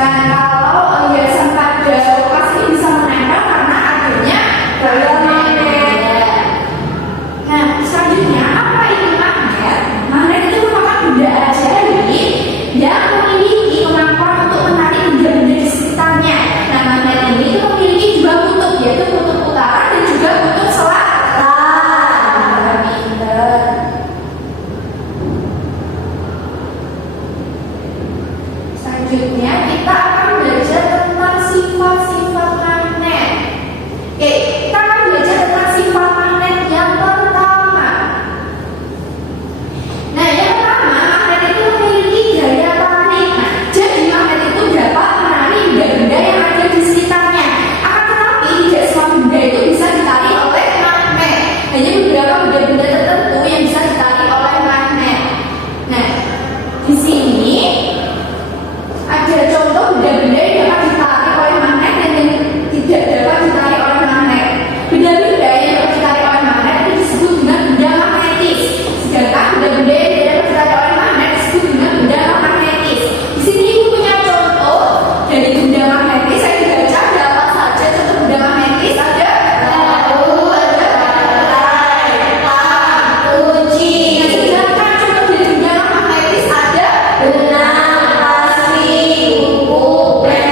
kalau hiasan pada lokasi ini bisa menempel karena adanya gaya magnet. Nah, selanjutnya apa itu magnet? Magnet itu merupakan benda ajaib yang memiliki kemampuan untuk menarik benda-benda di sekitarnya. Nah, magnet ini itu memiliki dua kutub, yaitu kutub utara dan juga kutub selatan. Selanjutnya kita akan belajar tentang sifat-sifat magnet. Oke, kita akan belajar tentang sifat magnet yang pertama. Nah, yang pertama, magnet itu memiliki daya tarik. Nah, jadi magnet itu dapat menarik benda-benda yang ada di sekitarnya. Akan tetapi tidak semua benda itu bisa ditarik oleh magnet. Hanya beberapa benda-benda tertentu yang bisa ditarik oleh magnet. Nah, di sini ada contoh benda-benda yang dapat ditarik oleh magnet dan yang tidak dapat ditarik oleh magnet. Benda-benda yang dapat ditarik oleh magnet itu disebut dengan benda magnetis. Sedangkan benda-benda yang tidak dapat ditarik oleh magnet disebut dengan benda non-magnetis. Di sini ibu punya contoh dari benda magnetis. Saya dibaca ada apa saja contoh benda magnetis. Ada batu, ada baterai, kunci. Sedangkan contoh dari benda non-magnetis ada benang, plastik, buku, pena.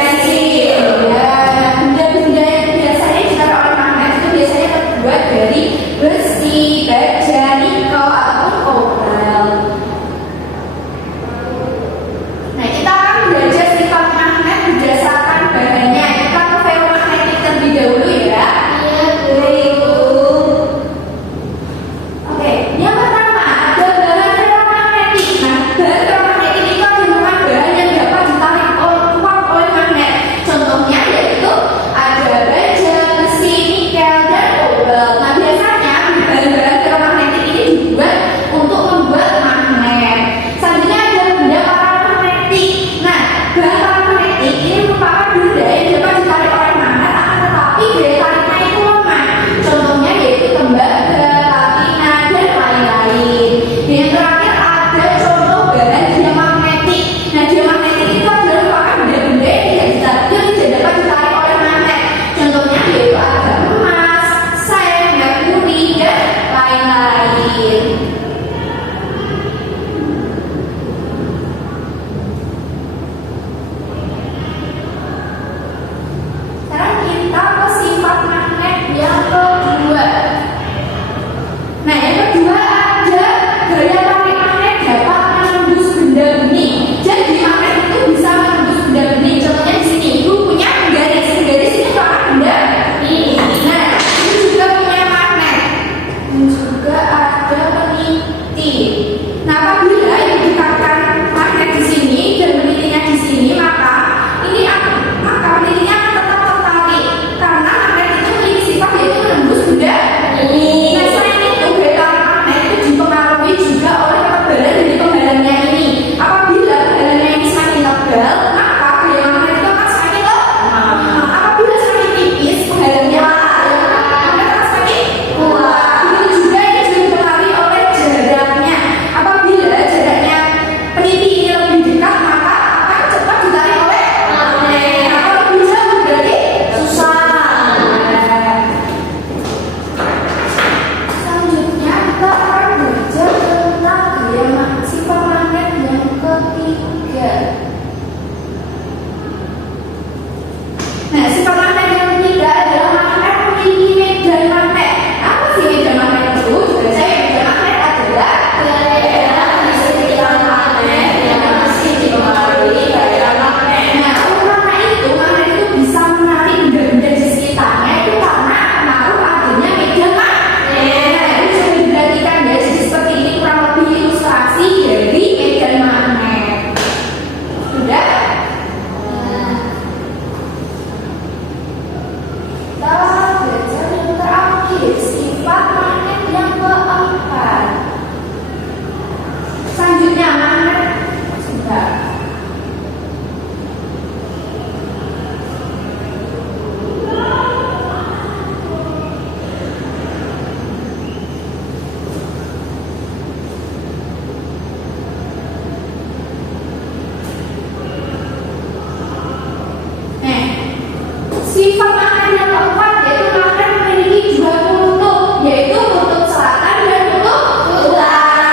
Sifat magnet yang keempat yaitu magnet memiliki dua kutub, yaitu kutub selatan dan kutub utara.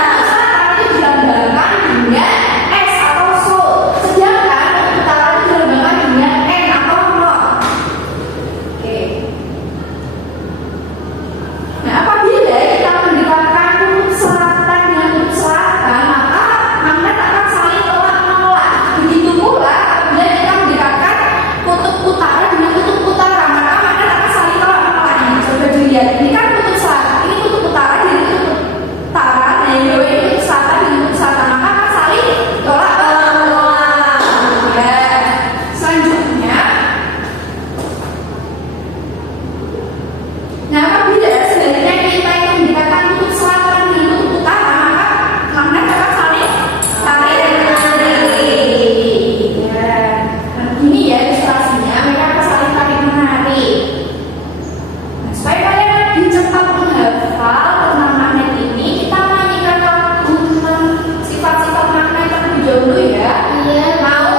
Kutub selatan itu dilambangkan dengan S atau Sol, sedangkan kutub utara itu dilambangkan dengan N atau North. Oke. Nah, apabila kita mendekatkan kutub selatan dengan kutub selatan, maka magnet akan saling tolak-menolak. Begitu pula apabila kita mendekatkan kutub utara dengan kutub utara, maka magnet akan saling tolak-menolak. Nah, coba dilihat, ini kan kutub selatan, ini kutub utara, ini kutub utara, nah ini kutub selatan dengan kutub selatan, maka akan saling tolak-menolak. Ya. Selanjutnya, nah apabila sebaliknya kita yang mendekatkan kutub selatan dengan kutub utara, maka magnet akan saling tarik menarik. Ya. Nah, begini ya ilustrasinya, mereka akan saling tarik menarik. Nah, supaya kalian lebih cepat menghafal tentang magnet ini, kita mainkan lagu tentang sifat-sifat magnet terlebih dahulu ya. Iya. Mau?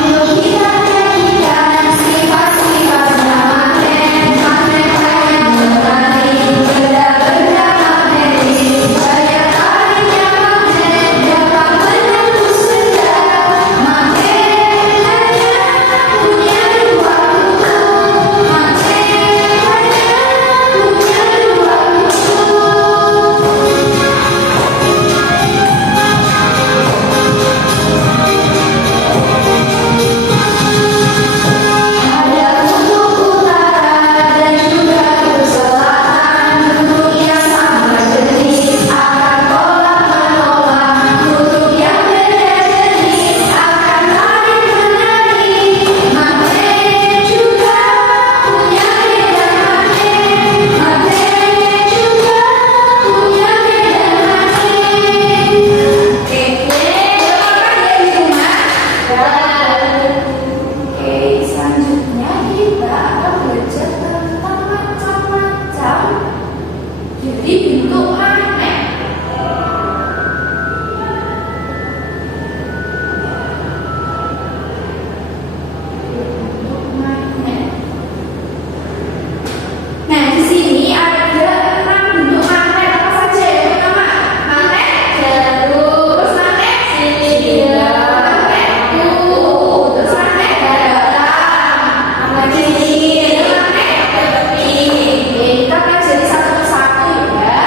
Ayo kita nyanyikan sifat-sifat magnet, magnet yang menarik, benda-benda magnetis, daya tariknya magnet dapat menembus benda. Magnet hanya punya dua kutub, magnet hanya punya dua kutub. Ada kutub utara dan juga kutub selatan, kutub yang sama jenis akan tolak-menolak, kutub yang beda jenis akan tarik menarik. Magnet juga punya beda magnet, magnet juga punya beda magnet. Oke, doakan ya di rumah. Oke, selanjutnya kita akan belajar tentang macam-macam dari bentuk magnet. Bentuk magnet. Nah, di sini ada 6 bentuk magnet apa saja? Yang pertama, magnet jarum, terus magnet segitiga, magnet kuku, terus magnet dalam, magnet cincin, magnet tepi. Oke, kita pelajari satu persatu ya.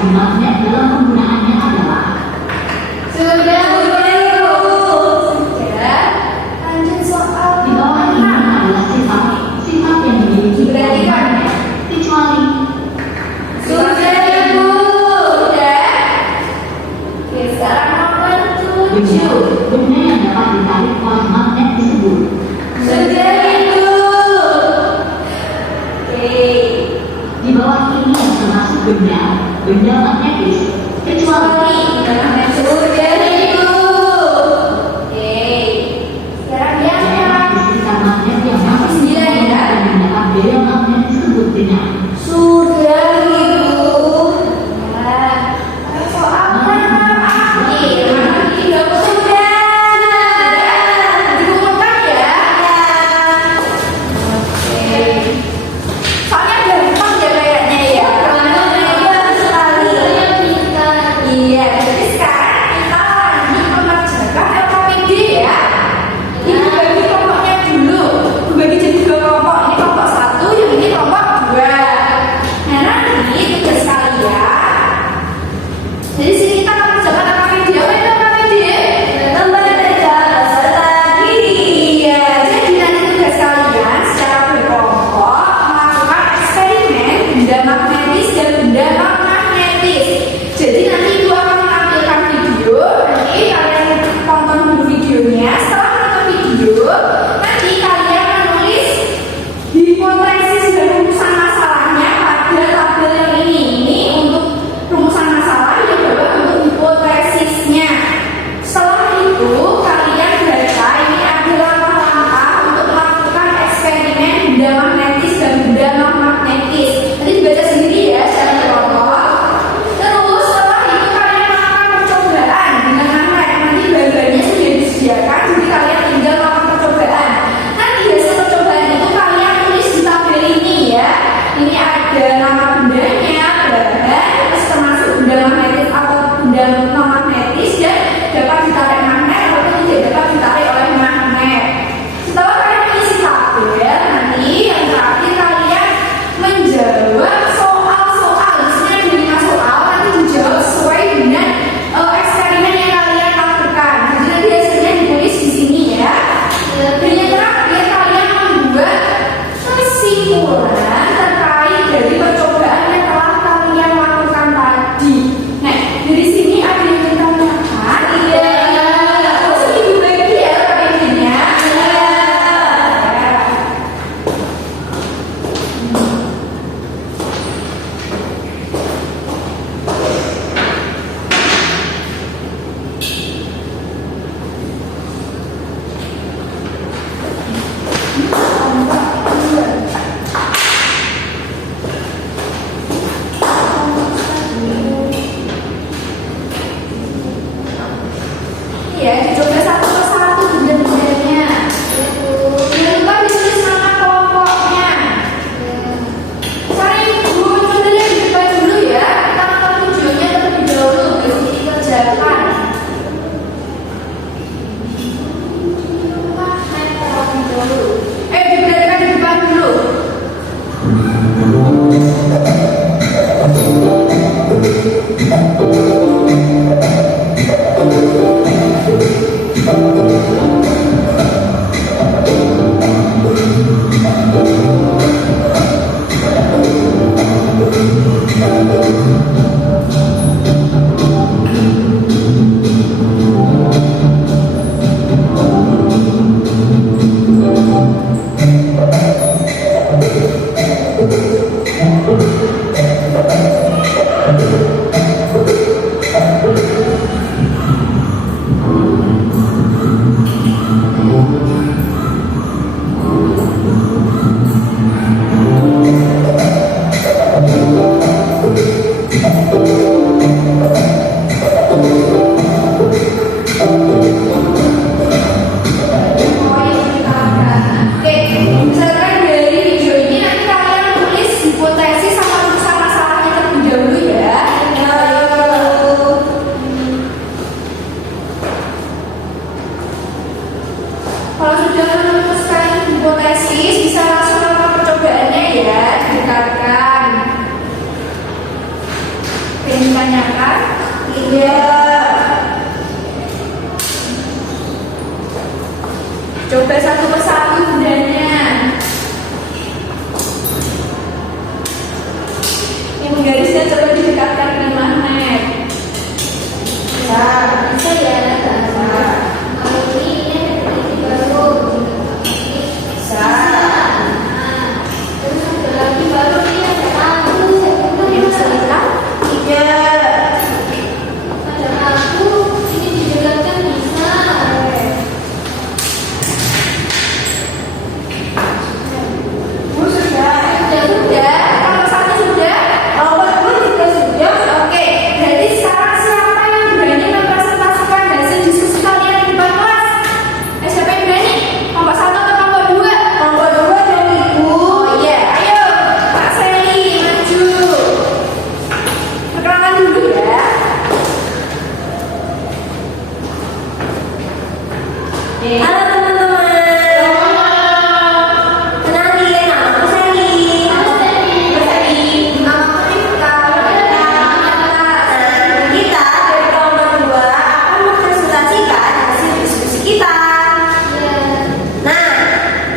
Indikasi magnet dalam penggunaannya adalah Sudah Ibu. Sudah. Lanjut soal di bawah ini adalah sifat yang dimiliki Berarti kan? magnet, kecuali Sudah Ibu. Sudah. Oke, sekarang nomor 7. benda yang dapat ditarik oleh magnet disebut. Sudah Ibu. Oke. Di bawah ini yang termasuk benda magnetis, kecuali Sudah Ibu. Oke. Sekarang yang bisikan magnet yang masih Sembilan, ya? dan mendapat daya magnet disebut dengan Sudah Ibu. Ya. Soal akhir. Sudah. Dikumpulkan ya. Oke. Soalnya gampang ya kayaknya ya. Mudah sekali. Iya. Jadi sekarang kita kan? Tidak. Coba satu persatu bundanya. Yang menggarisnya coba didekatkan dengan magnet. Bisa ya, kalau ini baru Bisa. terus ada lagi baru ini ada aku Yang bisa bilang? Tidak. ada aku ini dijelaskan bisa. Sudah. Sudah. Kalau satu sudah, kalau berdua juga sudah. Oke. Berarti sekarang siapa yang berani mempresentasikan hasil diskusi kalian di depan kelas? Siapa yang berani? Kelompok satu atau kelompok dua? Kelompok dua dong ibu. Oh iya. Ayo, Kak Sally maju. Perkenalan dulu ya. Halo teman-teman, kenalin nama aku Sally. Kita dari kelompok 2 akan mempresentasikan hasil diskusi kita. Nah,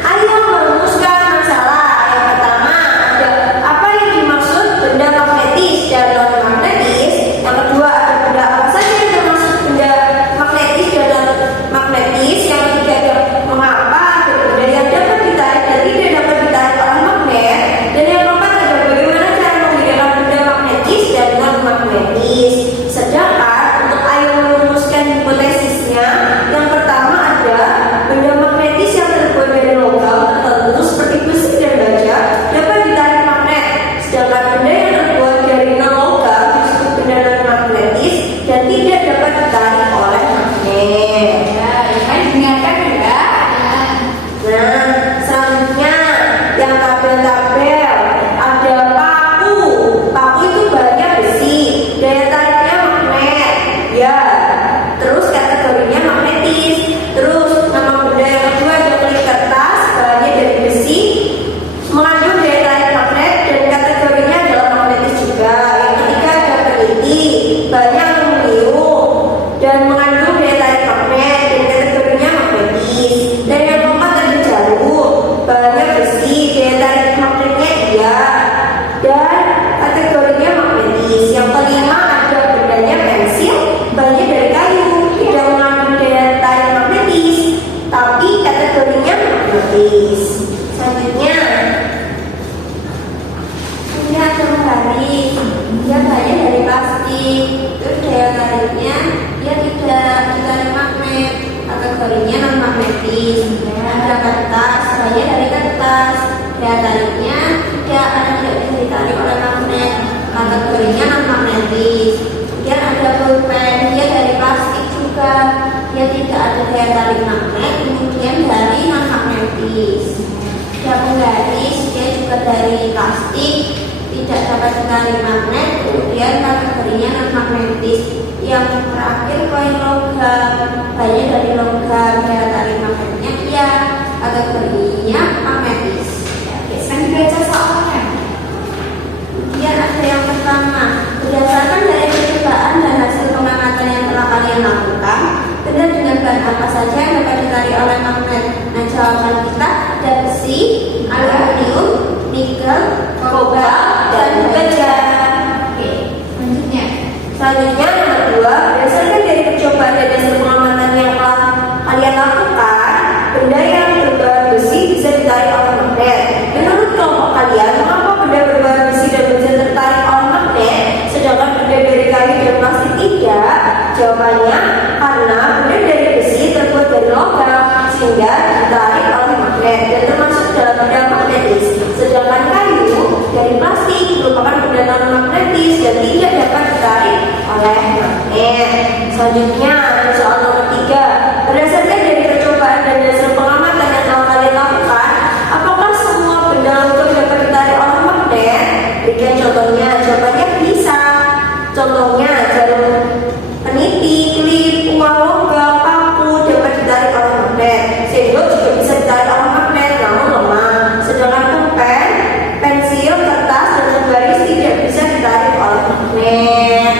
ayo merumuskan masalah. Yang pertama ada apa yang dimaksud benda magnetis dan non magnetis. Yang kedua ada benda apa saja yang termasuk benda magnetis dan non magnetis. Yang ketiga ada mengapa ada benda yang dapat ditarik dan tidak dapat ditarik oleh magnet. Dan yang keempat ada bagaimana cara membedakan benda magnetis dan non magnetis. Sedangkan untuk ayo merumuskan hipotesisnya, yang pertama ada benda magnetis yang terbuat dari logam tertentu seperti besi dan baja dapat ditarik magnet. Sedangkan benda yang terbuat dari non logam disebut benda non magnetis dan tidak dapat ditarik oleh magnet. Ya, kan dengarkan ya. Nah, selanjutnya yang tabel-tabel ada paku. Paku itu bahannya besi, daya tariknya magnet. Ya, terus kategorinya magnetis. Terus nama benda yang kedua ada kulit kertas, bahannya dari besi, mengandung daya tarik magnet dan kategorinya adalah magnetis juga. Yang ketiga ada peniti, bahannya aluminium dan mengandung daya tarik magnet dan kategorinya magnetis. Dan yang keempat ada jarum, bahannya besi, daya tarik magnetnya iya dan kategorinya magnetis. Yang kelima ada bendanya pensil, bahannya dari kayu, tidak mengandung daya tarik magnetis, tapi kategorinya magnetis. Selanjutnya ini ada garis, dia bahannya dari plastik, terus daya tariknya dia tidak ditarik magnet, kategorinya non magnetis. Ada kertas, bahannya dari kertas, daya tariknya tidak bisa ditarik oleh magnet, kategorinya non magnetis. Kemudian ada pulpen, dia dari plastik juga, dia tidak ada daya tarik magnet, kemudian dari non magnetis. Ada penggaris, dia juga dari plastik, tidak dapat ditarik magnet, kemudian kategorinya non magnetis. Yang terakhir koin logam, bahannya dari logam, daya tarik magnetnya iya, kategorinya magnetis. Oke, sekarang dibaca soalnya. Kemudian ada yang pertama, berdasarkan dari percobaan dan hasil pengamatan yang telah kalian lakukan, benda dengan bahan apa saja yang dapat ditarik oleh magnet? Nah, jawaban kita ada besi, aluminium, nikel, kobalt, dan baja. Oke, selanjutnya. Selanjutnya nomor 2, berdasarkan dari percobaan dan hasil pengamatan yang telah kalian lakukan, benda yang berbahan besi bisa ditarik oleh magnet. Menurut kelompok kalian, mengapa benda berbahan besi dan baja tertarik oleh magnet, sedangkan benda dari kayu dan plastik tidak? Jawabannya karena benda dari besi terbuat dari logam sehingga ditarik oleh magnet dan termasuk dalam benda magnetis. Sedangkan kayu dari plastik merupakan benda non magnetis dan tidak dapat ditarik oleh magnet. Selanjutnya soal nomor 3, berdasarkan dari percobaan dan hasil pengamatan yang telah kalian lakukan, apakah semua benda logam dapat ditarik oleh magnet? Berikan contohnya. Jawabannya bisa. Contohnya jarum peniti, klip, uang logam, paku dapat ditarik oleh magnet. Sendok juga bisa ditarik oleh magnet, namun lemah. Sedangkan pulpen, pensil, kertas, dan penggaris tidak bisa ditarik oleh magnet.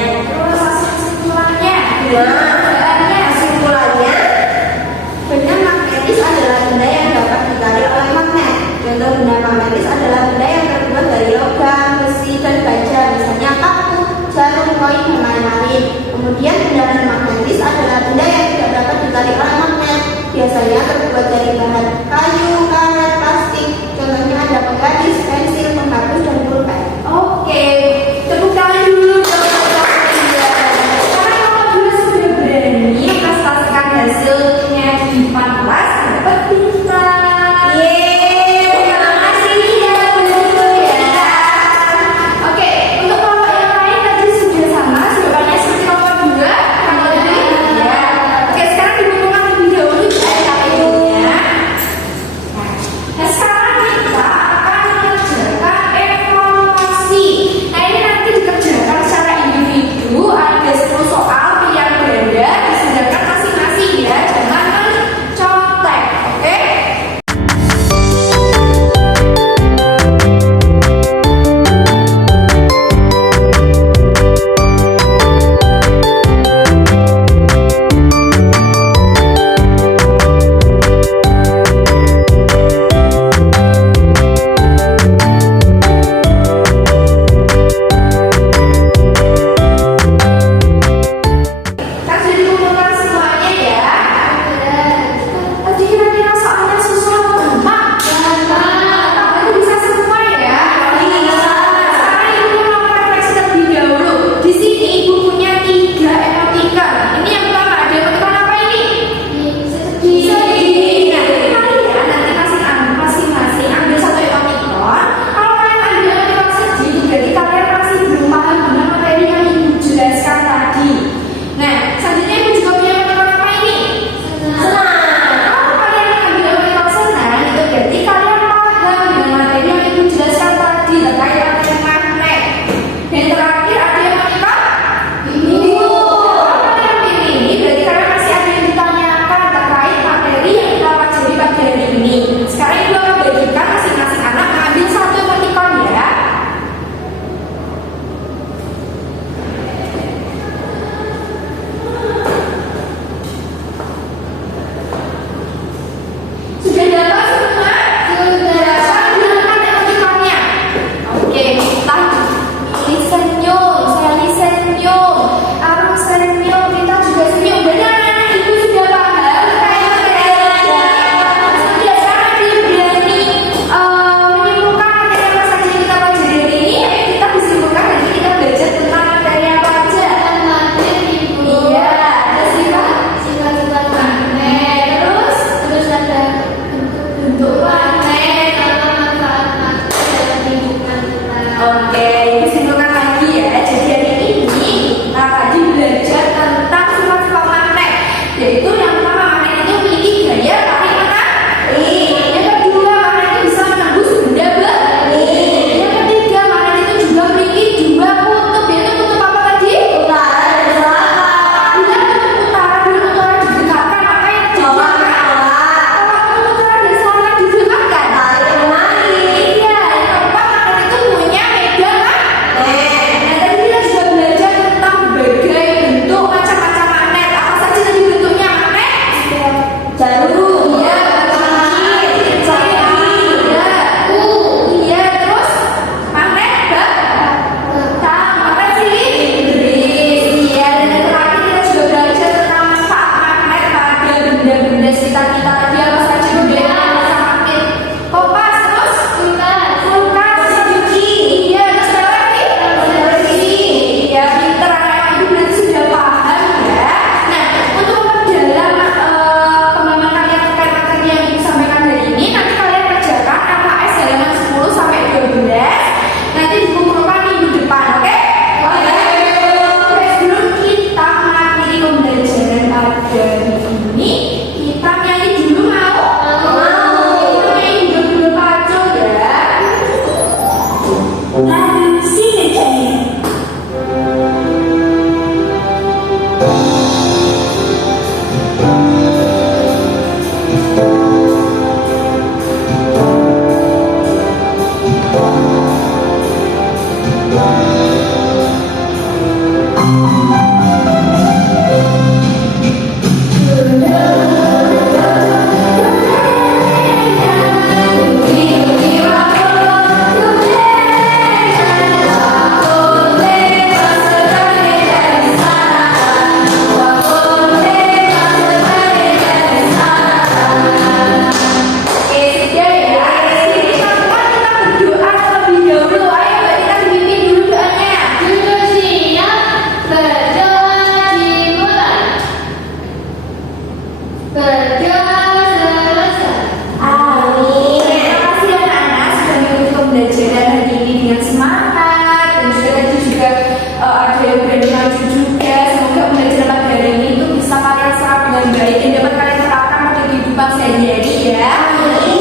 ada yang berani maju juga. Semoga pembelajaran pagi hari ini itu bisa kalian serap dengan baik dan dapat kalian terapkan pada kehidupan sehari-hari ya.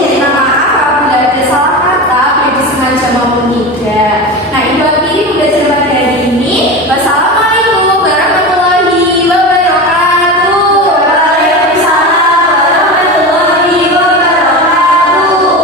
Terima maaf apabila ada salah kata, baik disengaja maupun tidak. Nah, Ibu akhiri pembelajaran pagi hari ini. Wassalamualaikum warahmatullahi wabarakatuh. Waalaikumsalam warahmatullahi wabarakatuh.